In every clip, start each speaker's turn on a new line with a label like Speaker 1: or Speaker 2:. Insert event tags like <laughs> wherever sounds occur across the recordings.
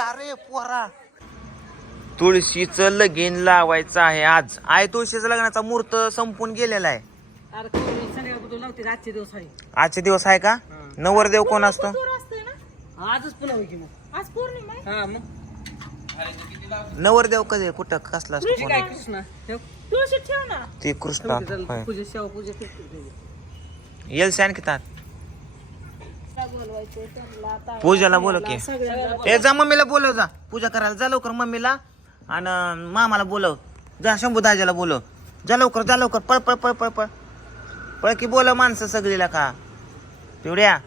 Speaker 1: अरे पोरा तुळशीचं लगीन लावायचं आहे आज. आय तुळशीचं लग्नाचा मुहूर्त संपून गेलेला आहे.
Speaker 2: आजचे दिवस आहे.
Speaker 1: आजचे दिवस आहे का? नवरदेव कोण असतो?
Speaker 2: आजच पुन्हा होईल की मग.
Speaker 3: आज पौर्णिमा आहे?
Speaker 2: हा मग.
Speaker 1: नवरदेव कधी कुठं? कसला असतो?
Speaker 2: ठीक आहे कृष्णा? ठेव.
Speaker 3: तुळशी ठेव ना.
Speaker 1: ते कृष्ण. होय.
Speaker 2: पूजा शेवा पूजा करते
Speaker 1: येल सॅन कितात पूजाला बोलव की. ए जा मम्मीला बोलव जा. पूजा करायला जा लवकर मम्मीला. आणि मामाला बोलव. जा शंभू दाजाला बोलव. जा लवकर जा लवकर. पळ पळ पळ पळ पळ. पळ की बोलव माणसं सगळीला का पिवड्या.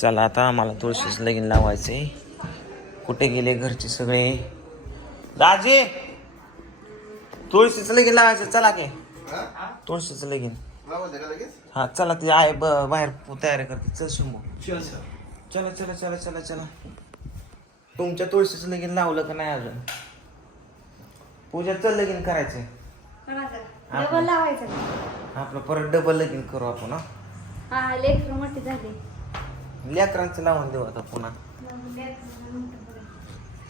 Speaker 1: चला आता आम्हाला तुळशीच लगीन लावायचंय. कुठे गेले घरचे सगळे? दाजी! तुळशीचं लगीन लावायचं. चला की. तुळशीचं लगीन. हा चला ते आहे ब- बाहेर तयारी करते. चल शंभू चला चला. चला चला चला तुमच्या तुळशीचं लगीन लावलं का नाही अजून? पूजाचं लगीन करायचंय.
Speaker 4: डबल लावायचं का?
Speaker 1: आपलं परत डबल लगीन करू आपण हा?
Speaker 4: हा लेकर मोठी झाली.
Speaker 1: लेकरांचं लावून देऊ आता पुन्हा.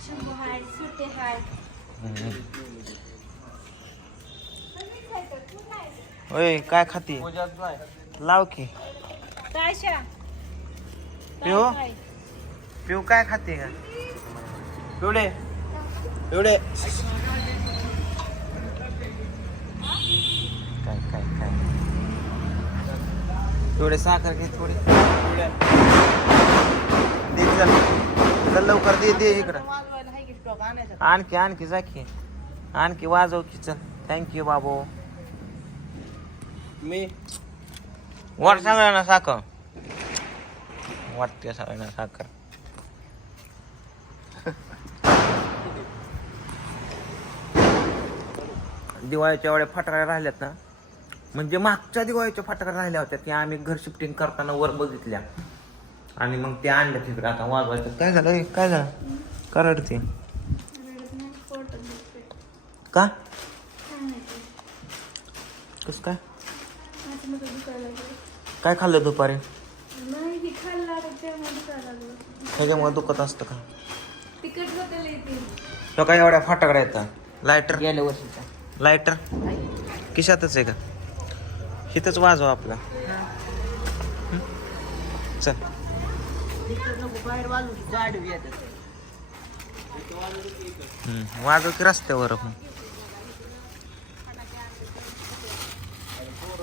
Speaker 4: शंभू हाय सुट्टे हाय.
Speaker 1: ओय काय खाती? लाव की.
Speaker 3: काय शा
Speaker 1: पिऊ पिऊ काय खाते का पिवडे पिवडे काय काय काय? पिवडे साखर घे थोडी. दे. चल. लवकर दे दे इकडं. आणखी आणखी जा की. आणखी वाजव की चल. थँक्यू बाबू.
Speaker 2: मी
Speaker 1: वाट सगळ्यांना साखर. वाटते सगळ्यांना साखर. दिवाळीच्या वेळेला फटाक्या राहिल्यात ना म्हणजे मागच्या दिवाळीच्या फटाक्या राहिल्या होत्या त्या आम्ही घर शिफ्टिंग करताना वर बघितल्या. आणि मग ते आणल्या तिकडे. आता वाजवायचं. काय झालं काय झालं? करडते का? कस काय? काय खाल्लं दुपारी?
Speaker 4: नाही दुखायला लागलं.
Speaker 1: ह्याच्यामुळे दुखत असतं का?
Speaker 4: तिकट
Speaker 1: तो. काय एवढ्या फटाकड्या येतात लायटर
Speaker 2: गेल्या वर्षीचा.
Speaker 1: लायटर खिशातच आहे का? हिथंच वाजवा आपला. चल.
Speaker 2: नको बाहेर वाजू गाडी येतात.
Speaker 1: हम्म, वाजव की रस्त्यावर आपण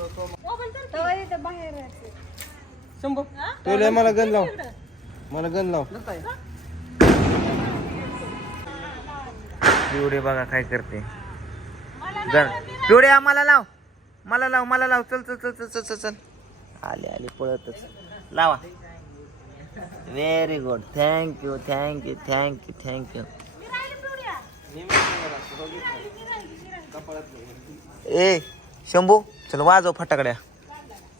Speaker 4: तेव्हा बाहेर
Speaker 2: शंभू
Speaker 5: मला गन लाव. मला गन लाव.
Speaker 1: पिवडे बघा काय करते. पिवडे आम्हाला लाव. मला लाव मला लाव. चल चल चल चल चल चल चल. आले आले पळतच. लावा. Very good thank you thank you thank you thank you ए शंभू चल वाजव फटाकड्या.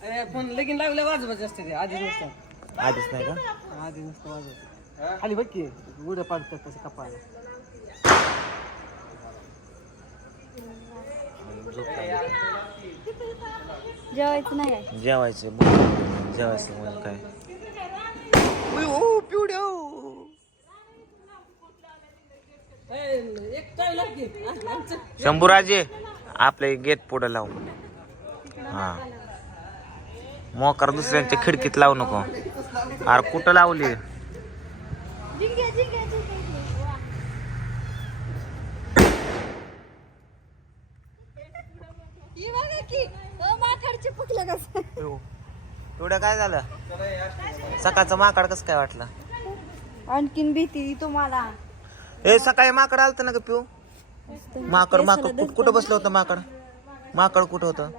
Speaker 2: ए, पण लगीन लागल्या वाजवायचे असते ते आधी नसतं.
Speaker 1: आधीच नाही का?
Speaker 2: आधी नसतं वाजवायचं. खाली बघ की उड्या पाडतात तसं कपाळाला
Speaker 4: जेवायचं नाही आहे.
Speaker 1: जेवायचं बोल. जेवायचं काय? उय, ओ, पिवड्या, ओ.
Speaker 2: एक काय लागते आमचं
Speaker 1: शंभूराजे. आपले गेट पुढे लाव. हा. मोकार दुसऱ्यांच्या खिडकीत लावू नको. अरे कुठं लावली?
Speaker 4: ही की
Speaker 1: पिवड्या काय झालं? सकाळचं माकड कसं काय वाटलं?
Speaker 4: आणखीन भीती तुम्हाला.
Speaker 1: ए सकाळी माकड आलतं ना ग पिऊ? माकड माकड. कुठं कुठं बसलं होतं माकड? माकड कुठं होतं?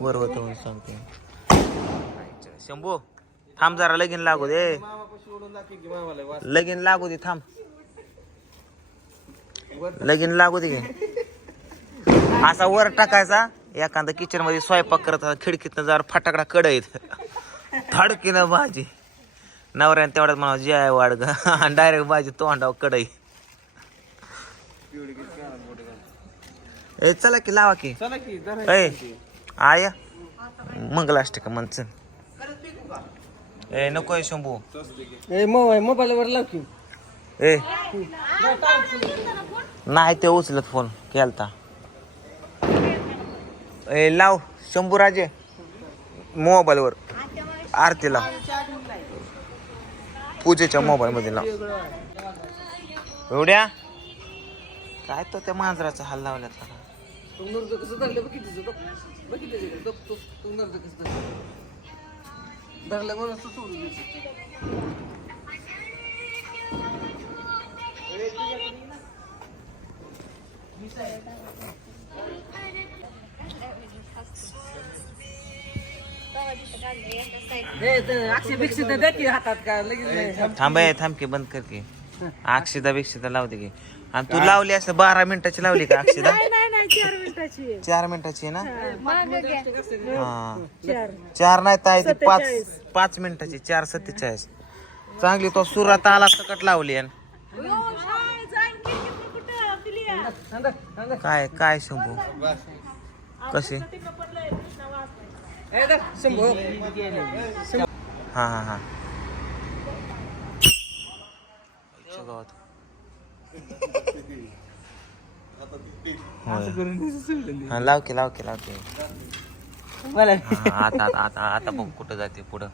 Speaker 1: वर होतं म्हणून सांगते. शंभू थांब जरा लगीन लागू दे. लगीन लागू दे थांब. लगीन लागू दे. असा वर टाकायचा एखादा किचनमध्ये स्वयंपाक करत असताना खिडकीतनं जरा फटाकडा कडईत थडकीनं भाजी. नवऱ्याने तेवढ्यात म्हणा जे आहे वाढ डायरेक्ट भाजी तोंडावर कडई ए चला की लावा की.
Speaker 5: चला की
Speaker 1: ए आया. मंगलाष्टका म्हणचं ए नको आहे शंभू.
Speaker 2: ए मोबाईल मोबाईलवर लाव की.
Speaker 1: ए. नाही ते उचलत फोन केलता. ए लाव शंभू राजे. मोबाईलवर आरतीला पूजेच्या मोबाईल मध्ये लाव. एवढ्या? काय तो त्या मांजराचा हाल लावल्यात का?
Speaker 2: तू नर्द कसं धरलं बघितलं कसं धरलं धरलं म्हणून सोडून.
Speaker 1: थांब की बंद कर की अक्षिता बिक्षिता लावते की आणि तू लावली असं बारा मिनिटाची लावली का
Speaker 3: नाही नाही चार मिनिटाची आहे.
Speaker 1: चार मिनिटाची आहे ना?
Speaker 4: मागं घ्या.
Speaker 1: हा.
Speaker 3: चार.
Speaker 1: चार नाही ताई ती पाच. पाच मिनिटाची चार सत्तेचाळीस. चांगली तो सुरात आला सकट लावली. काय काय शंभू?
Speaker 2: शंभू.
Speaker 1: हा हा हा. इच्छा गावात. हा, लाव की लाव की लाव की.
Speaker 2: मला
Speaker 1: हा, आता आता आता आता बघ कुठं जाते पुढं.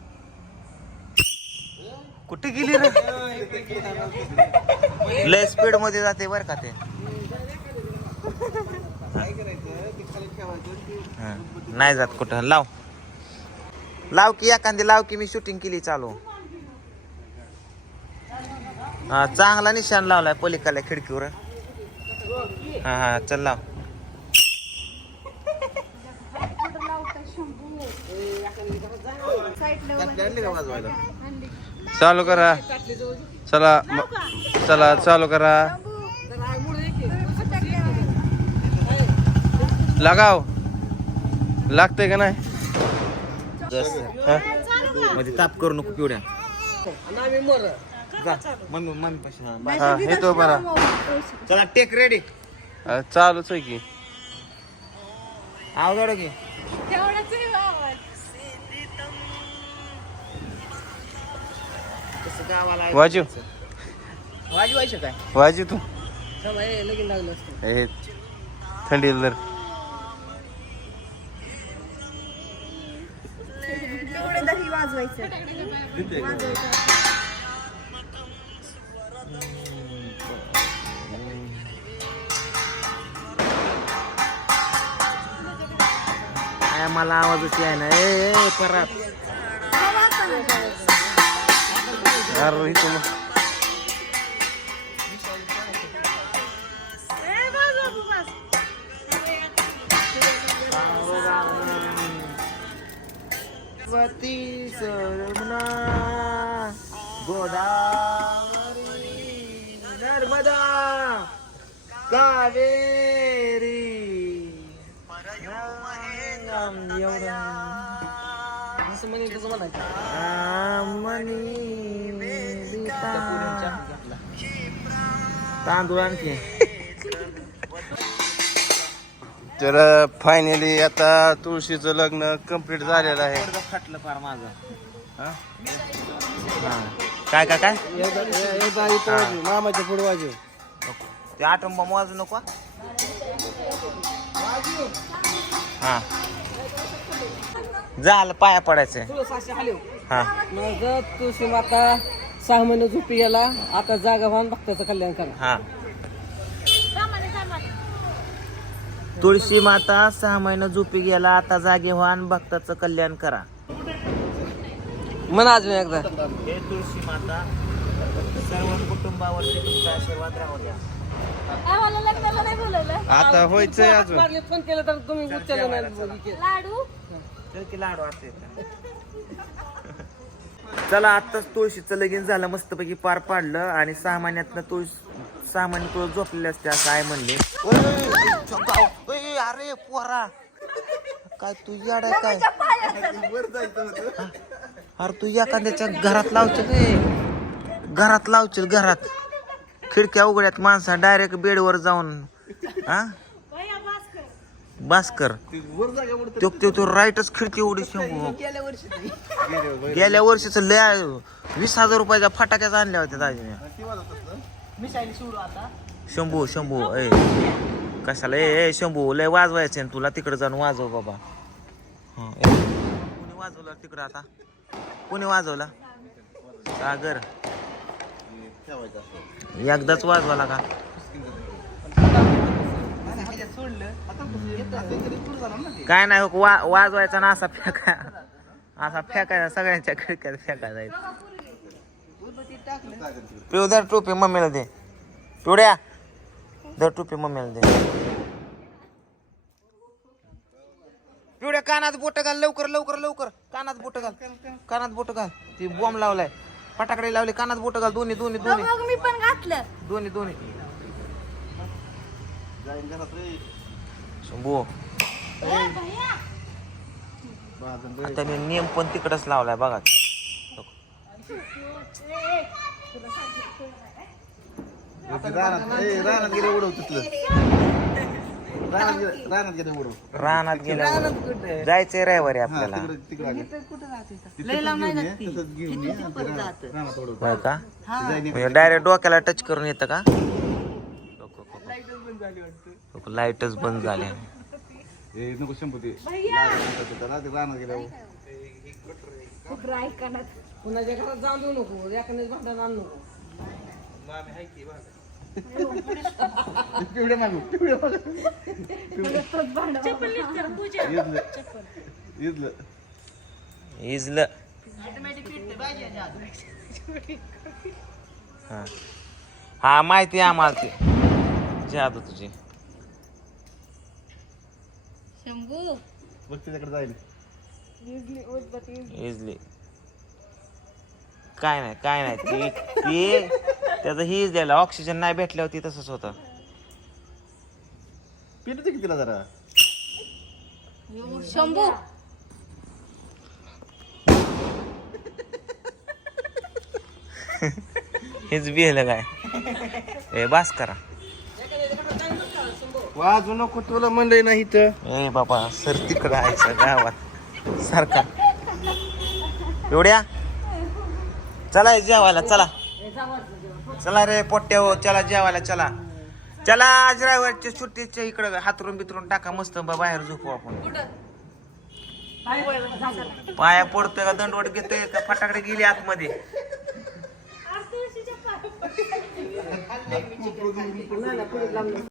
Speaker 1: कुठे गेली रे? लय स्पीडमध्ये जाते बर का ते. हा, नाही जात कुठं. लाव. लाव की एखादी लाव की मी शूटिंग केली चालू. हा चांगला निशाण लावलाय पलीकडल्या खिडकीवर. हा हा चल लाव.
Speaker 5: चालू करा. चला चला चालू करा. लगाव. लागतंय का नाही?
Speaker 1: हा? मध्ये ताप करू नको पिवड्या. जा मम्मी मम्मी पाशी हा, बाय.
Speaker 5: हा हे तो बरा.
Speaker 1: चला टेक रेडी
Speaker 5: अ, चालूच आहे की.
Speaker 1: आवडा की?
Speaker 4: तेवढंच आहे आवाज
Speaker 1: कसं गावाला
Speaker 5: वाजू
Speaker 1: वाजवायचं काय?
Speaker 5: वाजू तू.
Speaker 2: लगीन लागलं असतं.
Speaker 5: हे थंडी जर
Speaker 1: काय मला आवाजच आहे ना? ए परत
Speaker 5: अरे इथं मग.
Speaker 3: ए,
Speaker 1: गोदावरी नर्मदा कावेरी
Speaker 2: असं म्हणे तसं म्हणायचं.
Speaker 1: तांदूळ आणखी
Speaker 5: तर फायनली आता तुळशीचं लग्न कंप्लीट झालेलं आहे.
Speaker 1: फाटलं फार माझं. काय काय काय?
Speaker 2: मामाच्या पुढे वाजव.
Speaker 1: ते आटंबा मोज नको? हा. झालं पाया पडायचंय
Speaker 2: खाली हो.
Speaker 1: हा.
Speaker 2: मग तुळशी माता सहा महिने झोपी गेला आता जागा व्हान भक्ताचं कल्याण करा.
Speaker 1: हा. तुळशी माता सहा महिने झोपी गेला आता जागे व्हान भक्ताचं कल्याण करा.
Speaker 2: म्हणा अजून एकदा.
Speaker 1: हे तुळशी माता सर्व कुटुंबावरती तुमचा आशीर्वाद राहू द्या.
Speaker 4: आम्हाला लग्नाला नाही बोलवलं.
Speaker 5: आता व्हायचंय अजून.
Speaker 2: मारले फोन केला तर तुम्ही उचलला नाही.
Speaker 4: लाडू
Speaker 1: की लाडू असते <laughs> चला आत्ताच तुळशीचं लगीन झालं मस्तपैकी पार पाडलं आणि सहा महिन्यातनं तुळस सहा महिने तुळस झोपलेले असते असं आहे म्हणले. अरे पोरा. काय तू याड आहे काय? अरे तू एखाद्याच्या घरात लावशील रे. घरात लावशील घरात. खिडक्या उघड्यात माणसा डायरेक्ट बेडवर जाऊन हा. भास्कर
Speaker 5: ती वर जागा उडत
Speaker 1: तो तो तो राईटच खिडकी उडी <laughs> शंभू.
Speaker 2: गेल्या
Speaker 1: वर्षीच लय वीस हजार रुपयाच्या फटाक्याचा आणल्या होत्या दाजीने शंभू शंभू ए. कशाला? ए ए शंभू लय वाजवायचे तुला? तिकडे जाऊन वाजव बाबा. हं. कोणी वाजवला तिकडं आता? कोणी वाजवला? सागर. एकदाच वाजवाला का
Speaker 2: आणि ह्याच्यात सोडलं
Speaker 5: आता तरी पुढं जाणार ना ते.
Speaker 1: काय नाही हो, वा वाजवायचा ना असा फेका. असा फेकायचा सगळ्यांच्या खिडक्यात फेकायचा. पिऊ दर टोपी मम्मीला दे. पिवड्या दर टोपी मम्मीला दे. पिवड्या कानात बोट घाल लवकर लवकर लवकर. कानात बोट घाल. कानात बोट घाल. ती बॉम्ब लावलाय. फटाकडे लावले कानात बोट घाल. दोन्ही दोन्ही दोन्ही.
Speaker 4: मी पण घातलं.
Speaker 1: दोन्ही दोन्ही.
Speaker 5: जाईन घरात रे.
Speaker 1: शंभू.
Speaker 5: रे.
Speaker 1: नियम पण तिकडच लावलाय बघा.
Speaker 5: रानात ए, रानात गेले उडव तिथलं. रानात गेले रानात गेले उडव.
Speaker 1: रानात गेल्या
Speaker 2: कुठं?
Speaker 1: जायचंय रविवारी
Speaker 5: हा
Speaker 1: आपल्याला
Speaker 5: तिकडे तिकडे आगे.
Speaker 2: इथं कुठं राहते इथं?
Speaker 5: तिथं
Speaker 2: लय लांब नाही
Speaker 5: घेऊन ये,
Speaker 2: लागते.
Speaker 5: तसंच घेऊन ये, आणि ते रानात रानात उडव.
Speaker 1: होय का?
Speaker 5: जाईन एक-
Speaker 1: म्हणजे डायरेक्ट डोक्याला टच करून येतं का?
Speaker 2: लाईटच बंद झाली वाटतं.
Speaker 1: लाईटच बंद झाल्या
Speaker 5: ए, नको शंभू ते त्याला, ते रानात गेल्यावर.
Speaker 2: कुणाच्या घरात जाऊन देऊ नको भांडण आणू नको.
Speaker 5: मागू मागू.
Speaker 1: इजलं. हा. हा माहिती आहे आम्हाला ते. जादू तुझी.
Speaker 4: शंभू.
Speaker 5: बघ त्याच्याकडे जाईल.
Speaker 1: इजली काय नाही काय नाही. ती ती त्याचं हीच द्यायला. ऑक्सिजन नाही भेटल्यावर ती तसंच होतं.
Speaker 5: पिटू दे की तिला जरा.
Speaker 4: शंभू. <laughs>
Speaker 1: हेच बिहलं काय. ए बास करा.
Speaker 5: वाजू नको तुला म्हणलंय नाही तर
Speaker 1: ए बाबा सर तिकडं आहे गावात. सारखा. एवढ्या? चला हे जेवायला चला. चला रे पोट्या हो चला जेवायला चला. चला आज ड्रायव्हरच्या सुट्टीच्या इकडं हातरून बितरून टाका मस्त बा- बाहेर झोपू आपण. पाया पडतोय का दंडवट घेतोय का फटाकडे गेली आतमध्ये.